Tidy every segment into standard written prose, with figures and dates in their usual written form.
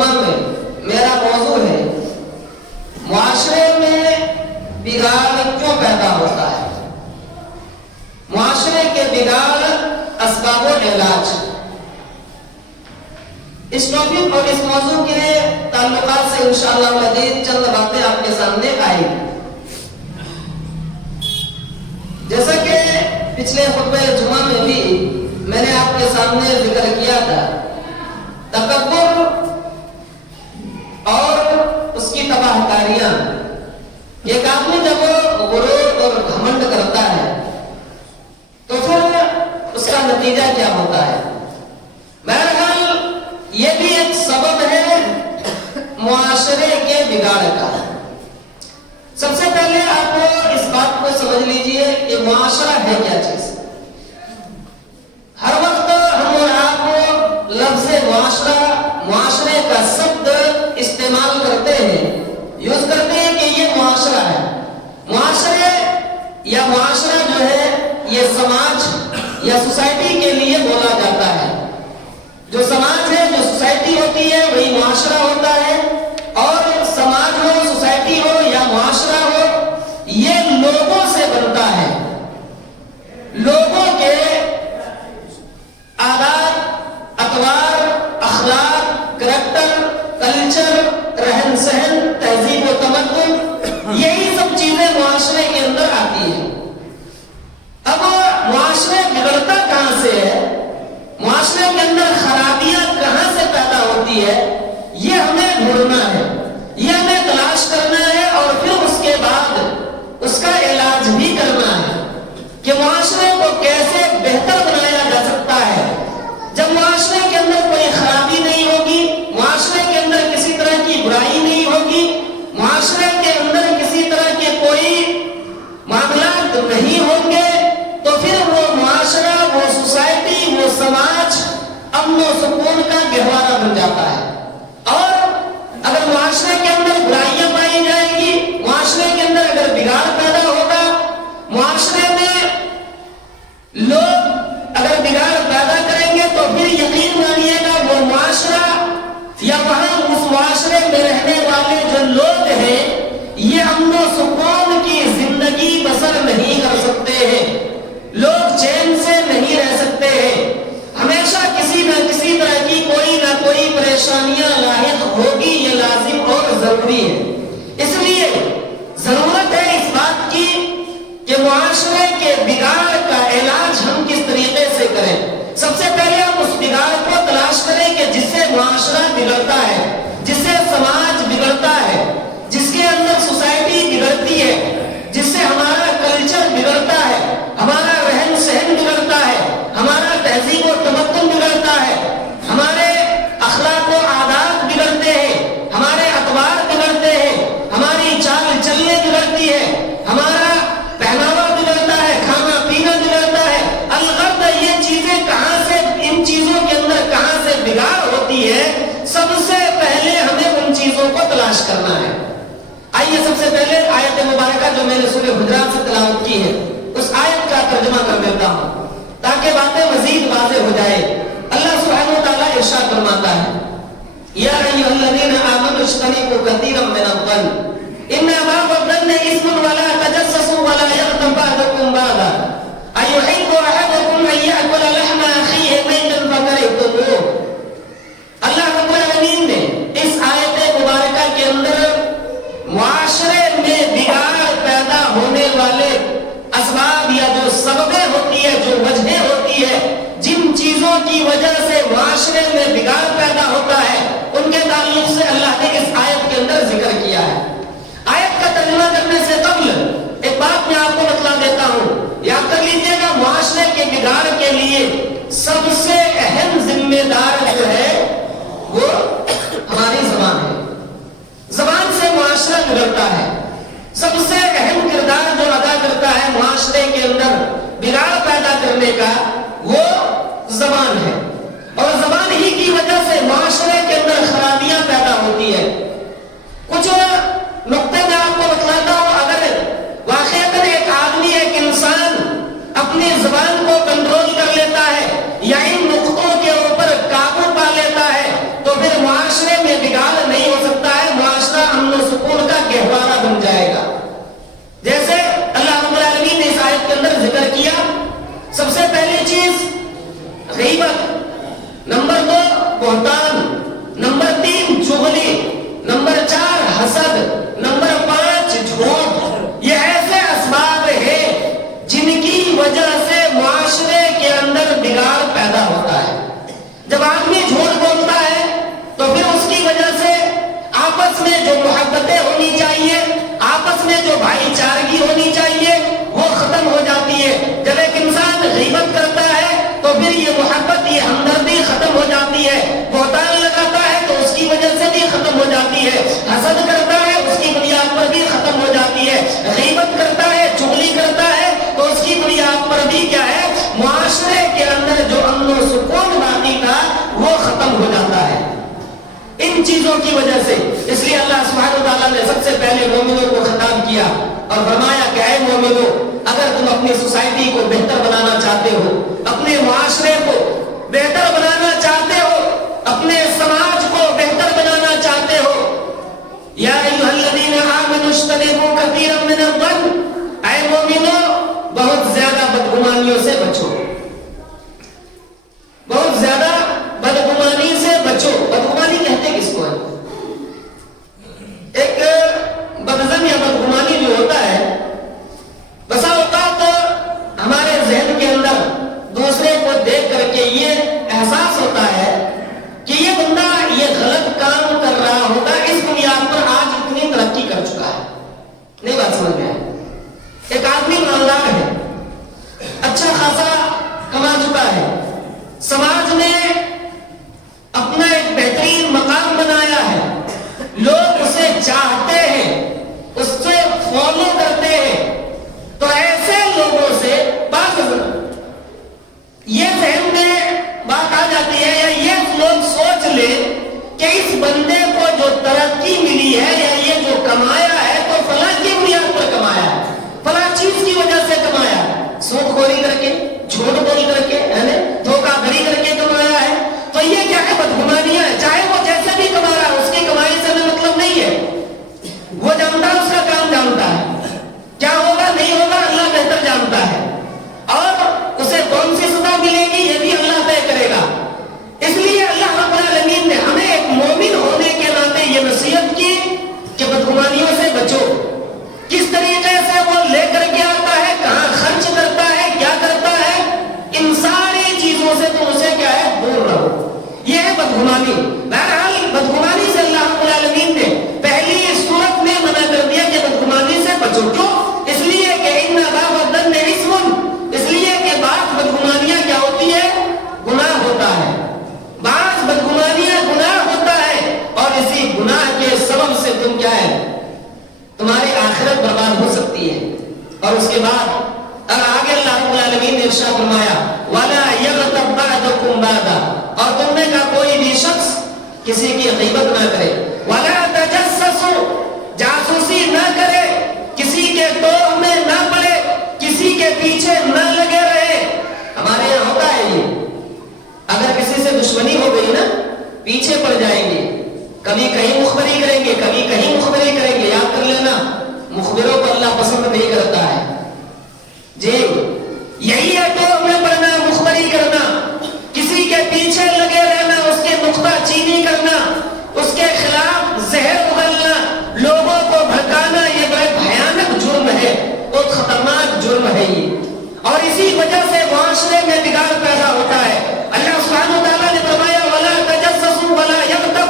جمعہ میں میرا موضوع ہے معاشرے میں بگاڑ کیوں پیدا ہوتا ہے، معاشرے کے بگاڑ اسباب و علاج۔ اس ٹاپک اور اس موضوع کے تعلقات سے انشاءاللہ مزید چند باتیں آپ کے سامنے آئیں گی۔ جیسا کہ پچھلے خطبہ جمعہ میں بھی میں نے آپ کے سامنے ذکر کیا تھا، تکبر اور اس کی تباہ کاریاں۔ ایک آدمی جب غرور اور گھمنڈ کرتا ہے تو پھر اس کا نتیجہ کیا ہوتا ہے؟ بہرحال یہ بھی ایک سبب ہے معاشرے کے بگاڑ کا۔ سب سے پہلے آپ اس بات کو سمجھ لیجئے کہ معاشرہ ہے کیا چیز۔ ہر وقت ہم اور آپ لفظ معاشرے کا شبد استعمال کرتے ہیں، یوز کرتے ہیں کہ یہ معاشرہ ہے۔ معاشرے یا معاشرہ جو ہے یہ سماج یا سوسائٹی کے لیے بولا جاتا ہے۔ جو سماج ہے، جو سوسائٹی ہوتی ہے، وہی معاشرہ ہوتا ہے۔ اور سماج ہو، سوسائٹی ہو یا معاشرہ ہو، یہ لوگوں سے بنتا ہے۔ لوگوں کے عادات، اطوار، اخلاق، کریکٹر، کلچر، رہن سہن، تہذیب و تمدن، یہی سب چیزیں معاشرے کے اندر آتی ہیں۔ اب معاشرے بگڑتا کہاں سے ہے، معاشرے کے اندر خرابیاں کہاں سے پیدا ہوتی ہے، یہ ہمیں ڈھونڈنا ہے، یہ ہمیں تلاش کرنا ہے، اور پھر اس کے بعد اس کا علاج بھی کرنا ہے کہ معاشرے کو کیسے بہتر بنایا جا سکتا ہے۔ جب معاشرے کے اندر کوئی خرابی نہیں ہوگی، معاشرے کے اندر کسی طرح کی برائی نہیں ہوگی، معاشرے کے اندر کسی طرح کے کوئی معاملات نہیں ہوں گے، تو پھر وہ معاشرہ، وہ سوسائٹی، وہ سماج امن و سکون کا گہوارہ بن جاتا ہے۔ اور اگر معاشرے کے اندر برائیاں پائی جائیں گی، معاشرے کے اندر اگر بگاڑ پیدا ہوگا، معاشرے میں لوگ اگر بگاڑ پیدا کریں گے تو پھر یقین مانیے گا وہ معاشرہ یا وہاں اس معاشرے میں رہنے والے جو لوگ ہیں یہ امن و سکون کی زندگی بسر نہیں کر سکتے ہیں، لوگ چین سے نہیں رہ سکتے ہیں، ہمیشہ کسی نہ کسی طرح کی کوئی نہ کوئی پریشانیاں لاحق ہوگی، یہ لازم اور ضروری ہے۔ اس لیے ضرورت ہے اس بات کی کہ معاشرے کے بگاڑ کا علاج ہم کس طریقے سے کریں۔ سب سے پہلے ہم اس بگاڑ کو تلاش کریں کہ جس سے معاشرہ بگڑتا ہے، جس سے سماج بگڑتا ہے، جس کے اندر سوسائٹی بگڑتی ہے، جس سے ہمارا کلچر بگڑتا ہے، ہمارا رہن سہن بگڑتا ہے، ہمارا تہذیب و تمدن بگڑتا ہے، ہمارے اخلاق و عادات بگڑتے ہیں، ہمارے اطوار بگڑتے ہیں، ہماری چال چلنے بگڑتی ہے، ہمارا پہناوا بگڑتا ہے، کھانا پینا بگڑتا ہے۔ الغرض یہ چیزیں کہاں سے، ان چیزوں کے اندر کہاں سے بگاڑ ہوتی ہے، سب سے پہلے ہمیں ان چیزوں کو تلاش کرنا ہے۔ آئیے سب سے پہلے آیت مبارکہ جو میں نے سورہ حجرات سے تلاوت کی ہے اس آیت کا ترجمہ کر دیتا ہوں تاکہ باتیں مزید واضح ہو جائے۔ اللہ سبحانہ وتعالیٰ ارشاد فرماتا ہے، یا ایھا الذین آمنوا اجتنبوا کثیرا من الظن ان بعض الظن اثم ولا تجسسوا ولا یغتب بعضکم بعضا ایحب احدکم ان یأکل لحم اخیہ میتا فکرہتموہ۔ اللہ رب العالمین نے اس آیت مبارکہ کے اندر معاشرے میں بگاڑ پیدا ہونے والے اسباب یا جو سببیں ہوتی ہے، جو وجہیں ہوتی ہے، جن چیزوں کی وجہ سے معاشرے میں بگاڑ پیدا ہوتا ہے، ان کے تعلق سے اللہ نے اس آیت کے اندر ذکر کیا ہے۔ آیت کا ترجمہ کرنے سے قبل ایک بات میں آپ کو بتلا دیتا ہوں، یاد کر لیجیے گا، معاشرے کے بگاڑ کے لیے سب سے اہم ذمہ دار جو ہے وہ ہماری زبان ہے۔ زبان سے معاشرہ بگڑتا ہے۔ سب سے اہم کردار جو ادا کرتا ہے معاشرے کے اندر بگاڑ پیدا کرنے کا وہ زبان ہے، اور زبان ہی کی وجہ سے معاشرے کے اندر خرابیاں پیدا ہوتی ہے۔ کچھ نقطے میں آپ کو بتلاتا ہوں، اگر واقعتاً ایک آدمی، ایک انسان اپنی زبان کو کنٹرول کر لیتا ہے یا ان نقطوں کے اوپر قابو پا لیتا ہو جاتا ہے ان چیزوں کی وجہ سے. اس لیے اللہ سبحانہ و تعالیٰ نے سب سے پہلے مومنوں کو خطاب کیا اور فرمایا کہ اے مومنوں، اگر تم اپنی سوسائٹی کو بہتر بنانا چاہتے ہو، اپنے معاشرے کو بہتر بنانا چاہتے ہو، اپنے سماج کو بہتر بنانا چاہتے ہو، یا ایھا الذین آمنوا اجتنبوا کثیرا من الظن، اے مومنوں بہت زیادہ بدگمانیوں سے بچو، بہت زیادہ بدگمانی سے بچو. بدگمانی کہتے کس کو ہے؟ ایک بدظن یا بدگمانی جو ہوتا ہے، بسا اوقات ہمارے ذہن کے اندر دوسرے کو دیکھ کر کے یہ احساس ہوتا ہے کہ یہ بندہ یہ غلط کام کر رہا ہوگا، اس بنیاد پر آج اتنی ترقی کر چکا ہے. نہیں بات سمجھ میں آئی؟ ایک آدمی مالدار ہے، اچھا خاصا کما چکا ہے، سماج نے اپنا ایک بہترین مقام بنایا ہے، لوگ اسے چاہتے ہیں، اس سے فالو کرتے ہیں. تو ایسے لوگوں سے بات یہ ذہن میں بات آ جاتی ہے، یا یہ لوگ سوچ لے کہ اس بندے کو جو ترقی ملی ہے یا یہ جو کمایا ہے تو فلاں کی بنیاد پر کمایا ہے، فلاں چیز کی وجہ سے کمایا ہے، سود خوری کر کے، جھوٹ بول کر کے، دھوکہ دھڑی کر کے کمایا ہے. تو یہ کیا ہے؟ بدگمانیاں ہیں. چاہے وہ جیسے بھی کما رہا ہے، اس کی کمائی سے ہمیں مطلب نہیں ہے، وہ جانتا ہے، اس کا کام جانتا ہے، کیا ہوگا نہیں ہوگا اللہ بہتر جانتا ہے، اور اسے کون سی سزا ملے گی یہ بھی اللہ طے کرے گا. اس لیے اللہ رب العالمین نے ہمیں ایک مومن ہونے کے ناطے یہ نصیحت کی کہ بدگمانیوں سے بچو. کس طریقے سے وہ لے کر کے آتا ہے، کہاں خرچ کرتا ہے، کیا کرتا ہے، ان ساری چیزوں سے تم اسے کیا ہے دور رہو. یہ ہے بدگمانی. بہرحال بدگمانی سے اللہ رب العالمین نے پہلی صورت میں منع کر دیا کہ بدگمانی سے بچو. کیوں؟ اس لیے کہ ان بعض الظن اسم، اس لیے کہ بعض بدگمانیاں کیا ہوتی ہے؟ گناہ ہوتا ہے. بعض بدگمانیاں گناہ ہوتا ہے، اور اسی گناہ کے سبب سے تم کیا ہے، تمہاری آخرت برباد ہو سکتی ہے. اور اس کے بعد اور آگے اللہ رب العالمین نے ارشاد فرمایا وَلَا يَغْتَبْ بَعْضُكُمْ بَعْضًا، اور تم میں کا کوئی بھی شخص کسی کی غیبت نہ کرے. وَلَا تَجَسَّسُوا، جاسوسی نہ کرے، کسی کے توہ میں نہ پڑے، کسی کے پیچھے نہ لگے رہے. ہمارے یہاں ہوتا ہے یہ، اگر کسی سے دشمنی ہو گئی نا، پیچھے پڑ جائیں گے، کبھی کہیں مخبری کریں گے، کبھی کہیں مخبری کریں گے. یاد کر لینا، مخبروں کو اللہ پسند نہیں کرتا ہے. جی یہی ہے تو ہمیں پڑھنا، مخبری کرنا، کسی کے پیچھے لگے رہنا، اس کے نقطہ چینی کرنا، اس کے خلاف زہر اگلنا، لوگوں کو بھڑکانا، یہ بڑے بھیانک جرم ہے، بہت خطرناک جرم ہے یہ. اور اسی وجہ سے معاشرے میں بگاڑ پیدا ہوتا ہے. اللہ سبحانہ و تعالیٰ نے فرمایا وَلَا تَجَسَّسُوا وَلَا يَغْتَبْ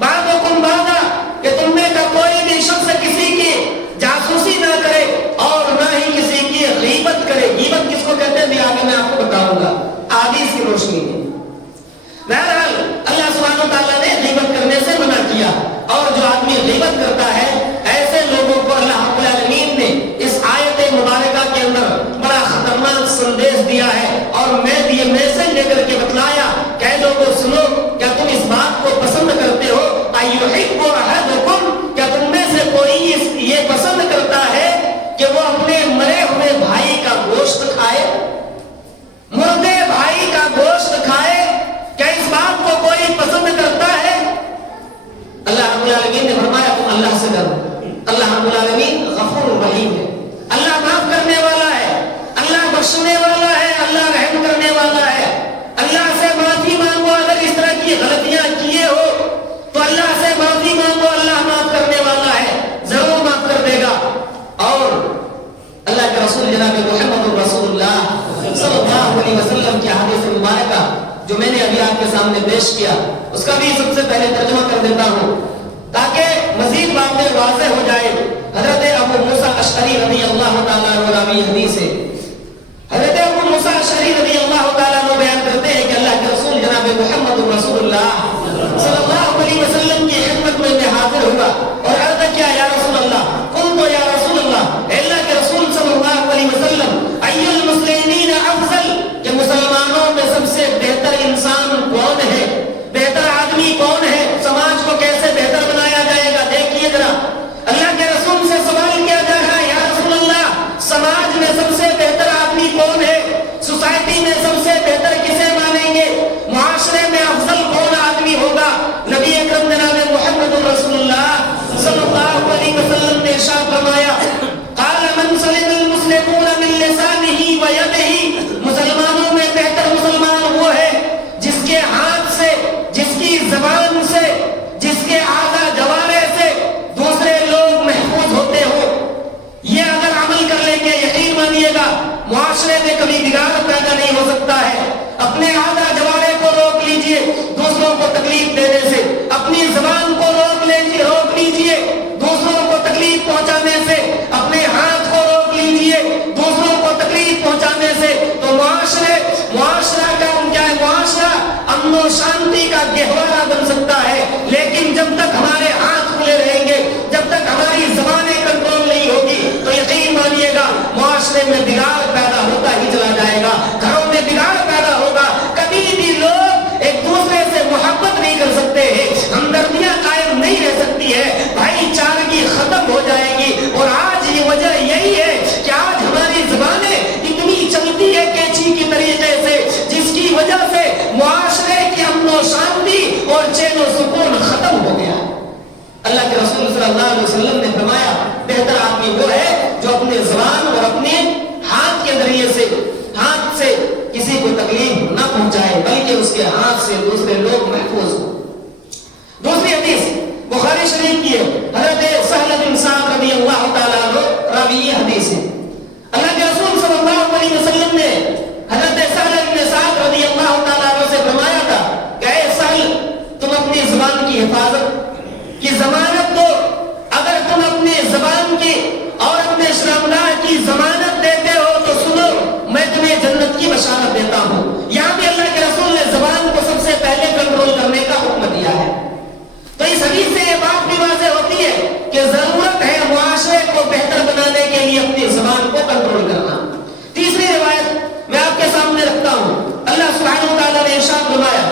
بَعْضُكُمْ بَعْضًا، کہ تم میں کا کوئی بھی شخص کسی کی جاسوسی نہ کرے اور نہ ہی کسی کی غیبت کرے. غیبت کس کو کہتے ہیں بھی آگے میں آپ کو بتاؤں گا حدیث کی روشنی میں. بہرحال اللہ سبحانہ و تعالیٰ نے غیبت کرنے سے منع کیا، اور جو آدمی غیبت کرتا ہے ایسے لوگوں کو اللہ رب العالمین نے اس آیت مبارکہ کے اندر بڑا خطرناک سندیش دیا ہے. اور میں یہ میسج لے کر کے بتلایا کہ لوگوں سنو، کیا تم اس بات کو پسند کرتے ہو اَيُحِبُّ أَحَدُكُمْ، کیا تم میں سے کوئی یہ پسند کرتا ہے کہ وہ اپنے مرے ہوئے بھائی کا گوشت کھائے، مردے بھائی کا گوشت کھائے؟ کیا اس بات کو کوئی پسند کرتا ہے؟ اللہ رب العالمین نے فرمایا تم اللہ سے ڈرو. اللہ رب العالمین غفور رحیم ہے، اللہ معاف کرنے والا ہے، اللہ بخشنے والا ہے، اللہ رحم کرنے والا ہے. اللہ سے معافی مانگو، اگر اس طرح کی غلطیاں کیے ہو تو اللہ سے معافی مانگو، اللہ معاف کرنے والا ہے، ضرور معاف کر دے گا. اور اللہ کے رسول جناب محمد رسول اللہ صلی اللہ علیہ وسلم کی حدیث مبارکہ جو میں نے ابھی آپ کے سامنے پیش کیا، اس کا بھی سب سے پہلے ترجمہ کر دیتا ہوں تاکہ مزید باتیں واضح ہو جائے. حضرت ابو موسیٰ اشعری رضی اللہ تعالیٰ عنہ راوی حدیث ہے. حضرت ابو موسیٰ اشعری رضی اللہ تعالیٰ عنہ بیان کرتے ہیں کہ اللہ کے رسول جناب محمد رسول اللہ صلی اللہ علیہ وسلم کی خدمت میں حاضر ہوا اور عرض کیا یا رسول اللہ، قلت یا رسول اللہ، اللہ کے رسول صلی اللہ علیہ وسلم، ای المسلمین افضل، کہ مسلمانوں میں سب سے بہتر انسان کون ہے، بہتر اپنے آدھا جوارے کو روک لیجئے دوسروں کو تکلیف دینے سے، اپنی زبان کو روک لیجئے دوسروں کو تکلیف پہنچانے سے، اپنے ہاتھ کو روک لیجئے دوسروں کو تکلیف پہنچانے سے، تو معاشرہ کا کیا ہے؟ معاشرہ امن و شانتی کا گہوارہ بن سکتا ہے، لیکن جب تک ہمارے ہاتھ کھلے رہیں گے، جب تک ہماری زبانیں کنٹرول نہیں ہوگی، تو یقین مانیے گا معاشرے میں بگاڑ پیدا ہوتا ہی چلا جائے گا، گھروں میں بگاڑ پیدا ہوگا، کبھی بھی لوگ ایک دوسرے سے محبت نہیں کر سکتے ہیں، ہمدردیاں قائم نہیں رہ سکتی ہے، بھائی چارگی ختم ہو جائے گی۔ اور آج یہ وجہ یہی ہے کہ آج ہماری زبانیں اتنی چلتی ہے کیچی کی طریقے سے، جس کی وجہ سے معاشرے کی امن و شانتی اور چین و سکون ختم ہو گیا۔ اللہ کے رسول صلی اللہ علیہ وسلم نے فرمایا بہتر آدمی وہ ہے جو اپنے زبان اور اپنے ہاتھ کے ذریعے سے، ہاتھ سے کسی کو تکلیف نہ پہنچائے، بلکہ اس کے ہاتھ سے دوسرے لوگ محفوظ ہوں۔ دوسری حدیث بخاری شریف کی ہے، حضرت سہل بن سعد رضی اللہ تعالیٰ عنہ راوی یہ حدیث ہے۔ اللہ کے رسول صلی اللہ علیہ وسلم نے حضرت سہل بن سعد رضی اللہ تعالیٰ عنہ سے فرمایا تھا کہ اے سہل، تم اپنی زبان کی حفاظت کی ضمانت دو، اگر تم اپنے زبان کی اور اپنے شرمگاہ کی ضمانت دیتے ہو تو سنو، میں تمہیں جنت کی بشارت دیتا ہوں۔ یہاں بھی اللہ کے رسول نے زبان کو سب سے پہلے کنٹرول کرنے کا حکم دیا ہے۔ تو اس حدیث سے یہ بات بھی واضح ہوتی ہے کہ ضرورت ہے معاشرے کو بہتر بنانے کے لیے اپنی زبان کو کنٹرول کرنا۔ تیسری روایت میں آپ کے سامنے رکھتا ہوں، اللہ سبحانہ و تعالیٰ نے ارشاد فرمایا،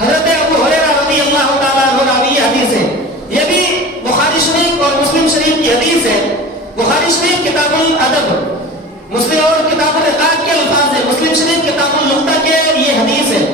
حضرت ابو ہریرہ رضی اللہ تعالیٰ عنہ راوی حدیث ہے، یہ بھی بخاری شریف اور مسلم شریف کی حدیث ہے۔ بخاری شریف کتاب الادب، مسلم اور کتاب الرقاق کے الفاظ ہیں، مسلم شریف کتاب اللغة کے یہ حدیث ہے۔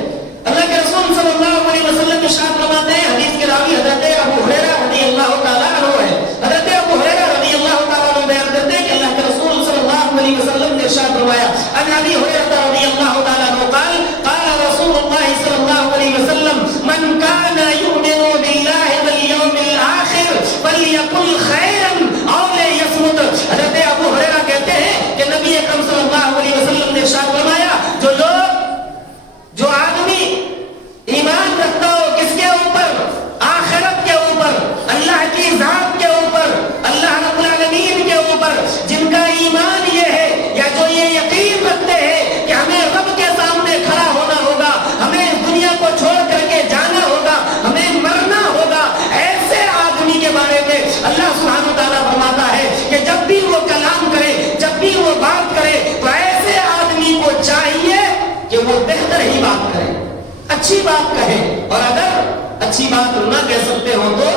اللہ کے رسول صلی اللہ علیہ وسلم ارشاد فرماتے ہیں، حدیث کے راوی حضرت ابو ہریرہ رضی اللہ تعالیٰ عنہ ہے۔ حضرت ابو ہریرہ رضی اللہ تعالیٰ عنہ بیان کرتے ہیں کہ اللہ کے رسول صلی اللہ علیہ وسلم نے ارشاد فرمایا، ان ابی ہریرہ رضی اللہ تعالیٰ عنہ قال قال رسول اللہ صلی اللہ علیہ وسلم من كان يؤمن بالله واليوم الآخر فليقل خيرا أو ليصمت۔ حضرت ابو ہریرہ کہتے ہیں کہ نبی اکرم صلی اللہ علیہ وسلم نے ارشاد فرمایا، جو آدمی ایمان رکھتا ہو کس کے اوپر؟ آخرت کے اوپر، اللہ کی ذات کے اوپر، اللہ رب العالمین کے اوپر، جن کا ایمان یہ ہے یا جو یہ یقین رکھتے ہیں کہ ہمیں رب کے سامنے کھڑا ہونا ہوگا، ہمیں اس دنیا کو چھوڑ کر کے جانا ہوگا، ہمیں مرنا ہوگا، ایسے آدمی کے بارے میں اللہ سبحانہ وتعالیٰ فرماتا ہے کہ جب بھی وہ کلام کرے، جب بھی وہ بات کرے، تو ایسے آدمی کو چاہیے کہ وہ بہتر ہی بات کرے، اچھی بات کہے، اور اگر اچھی بات نہ کہہ سکتے ہو تو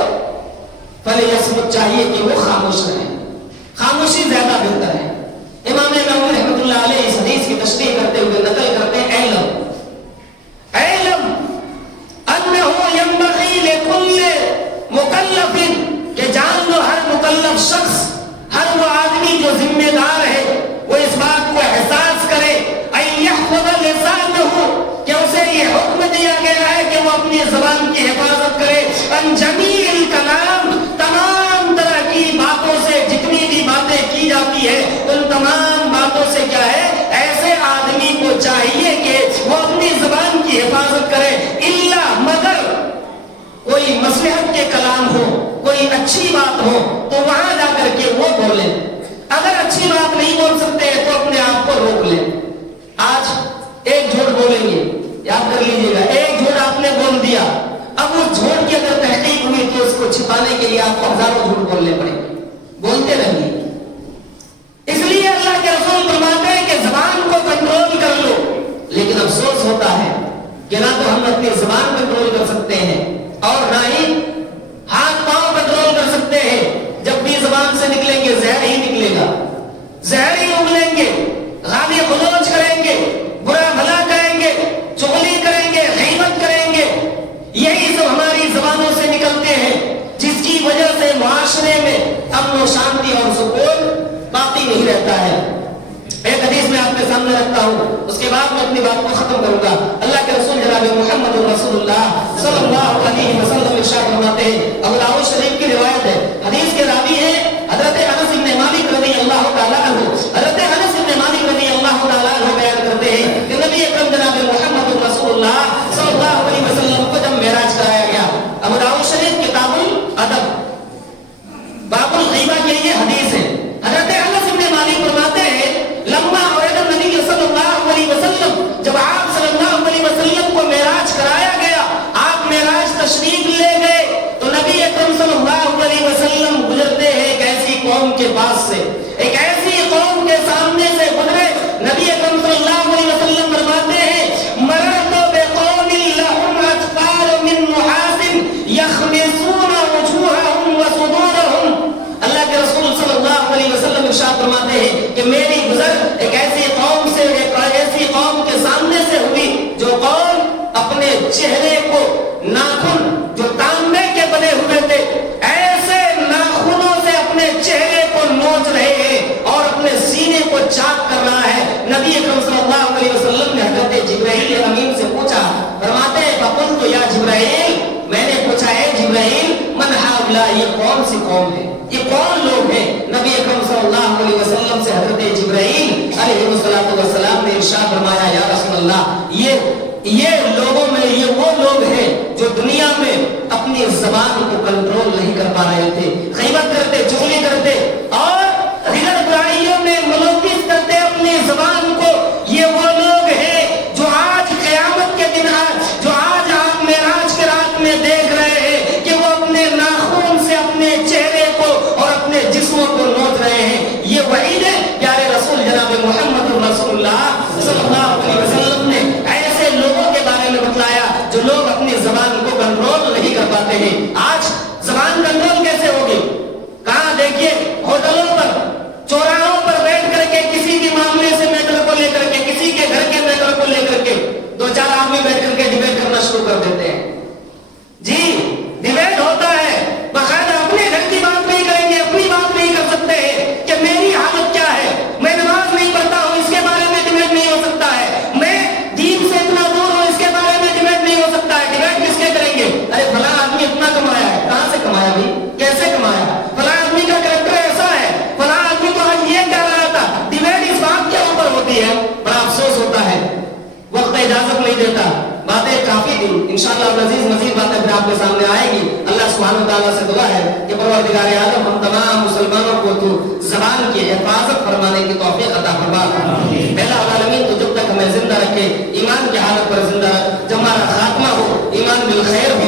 فلیصمت، چاہیے کہ وہ خاموش رہے، خاموشی زیادہ بہتر ہے۔ امام نووی رحمۃ اللہ علیہ اس حدیث کی تشریح کرتے ہوئے نقل کرتے ہیں، اعلم انہ ینبغی لکل مکلف، کہ جان لو ہر مکلف شخص، ہر وہ آدمی جو ذمہ دار ہے، وہ اس بات کو احساس کرے ان یحفظ لسانہ، کہ اسے یہ حکم دیا گیا ہے کہ وہ اپنی زبان کی حفاظت کرے، ان جمیع الکلام، تمام طرح کی باتوں سے، جتنی بھی باتیں کی جاتی ہے ان تمام باتوں سے کیا ہے، ایسے آدمی کو چاہیے کہ وہ اپنی زبان کی حفاظت کرے، الا، مگر کوئی مصلحت کے کلام ہو، کوئی اچھی بات ہو تو وہاں جا کر کے وہ بولے، اگر اچھی بات نہیں بول سکتے تو اپنے آپ کو روک لیں۔ آج ایک جھوٹ بولیں گے، یاد کر لیجیے گا، ایک جھوٹ آپ نے بول دیا، اب اس جھوٹ کی اگر تحقیق ہوئی تو اس کو چھپانے کے لیے آپ کو ہزاروں جھوٹ بولنے پڑیں گے، بولتے رہیے۔ اس لیے اللہ کے رسول فرماتے ہیں کہ زبان کو کنٹرول کر لو، لیکن افسوس ہوتا ہے کہ نہ تو ہم اپنی زبان کنٹرول کر سکتے ہیں اور نہ ہی ہاتھ پاؤں کنٹرول کر سکتے ہیں۔ جب بھی زبان سے نکلیں گے زہر ہی نکلے گا، زہر ہی اگلیں گے، غالی غلوچ کریں گے، برا بھلا کہیں گے، چغلی کریں گے، غیبت کریں گے، یہی سب ہماری زبانوں سے نکلتے ہیں، جس کی وجہ سے معاشرے میں امن و شانتی اور سکون باقی نہیں رہتا ہے۔ ایک حدیث میں آپ کے سامنے رکھتا ہوں، اس کے بعد میں اپنی بات کو ختم کروں گا۔ اللہ کے رسول جناب محمد رسول اللہ صلی اللہ علیہ وسلم ارشاد فرماتے ہیں، ابو داؤد شریف کی روایت ہے، حدیث کے راوی ہیں حضرت انس بن مالک رضی اللہ تعالیٰ عنہ۔ حضرت انس بن مالک رضی اللہ تعالیٰ عنہ بیان کرتے ہیں کہ ہاؤلا، یہ کون سی قوم ہے، یہ کون لوگ ہیں؟ نبی اکرم صلی اللہ علیہ وسلم سے حضرت جبرائیل علیہ السلام نے ارشاد فرمایا یا رسول اللہ یہ لوگوں میں یہ وہ لوگ ہیں جو دنیا میں اپنی زبان کو کنٹرول نہیں کر پا رہے تھے، غیبت کرتے، چغلی کرتے اور دیگر برائیوں میں ملوث کرتے اپنی زبان کو۔ یہ وہ لوگ ہیں جو آج قیامت کے دن جو آج آپ معراج کے رات میں دیکھ رہے ہیں کہ وہ اپنے ناخن سے اپنے چہرے کو اور اپنے جسموں کو نوچ رہے ہیں۔ یہ وعید ہے پیارے رسول جناب محمد رسول اللہ صلی اللہ علیہ وسلم نے ایسے لوگوں کے بارے میں بتلایا جو لوگ اپنی زبان کو کنٹرول نہیں کر پاتے ہیں۔ آج زبان کنٹرول کیسے ہوگی؟ کہاں دیکھیے، ہوٹلوں پر، چوراہوں پر بیٹھ کر کے کسی بھی معاملے سے میٹر کو لے کر کے، کسی کے گھر کے میٹر کو لے کر کے دو چار آدمی بیٹھ کر کے ڈیبیٹ کرنا شروع کر دیتے ہیں۔ جی ڈیبیٹ ہوتا ہے، باقاعدہ اپنے گھر کی بات نہیں کریں گے، اپنی بات نہیں کر سکتے ہیں کہ میری حالت کیا ہے، میں نماز نہیں پڑھتا ہوں، اس کے بارے میں ڈیبیٹ نہیں ہو سکتا ہے، میں دین سے اتنا دور ہوں، اس کے بارے میں ڈیبیٹ نہیں ہو سکتا ہے۔ ڈیبیٹ کس کے کریں گے؟ ارے فلاں آدمی اتنا کمایا ہے، کہاں سے کمایا بھی، کیسے کمایا، فلاں آدمی کا کریکٹر ایسا ہے، فلاں آدمی تو آج یہ کہہ رہا تھا۔ ڈیبیٹ اس بات کے اوپر ہوتی ہے، بڑا افسوس ہوتا ہے، وقت اجازت نہیں دیتا، باتیں کافی تھی، انشاءاللہ العزیز مزید باتیں پھر آپ کے سامنے آئے گی۔ اللہ سبحانہ وتعالیٰ سے دعا ہے کہ پروردگار عالم ہم تمام مسلمانوں کو تو زبان کی حفاظت فرمانے کی توفیق عطا فرما۔ پہلا العالمین تو جب تک ہمیں زندہ رکھے، ایمان کی حالت پر زندہ، جب ہمارا خاتمہ ہو ایمان بالخیر ہو،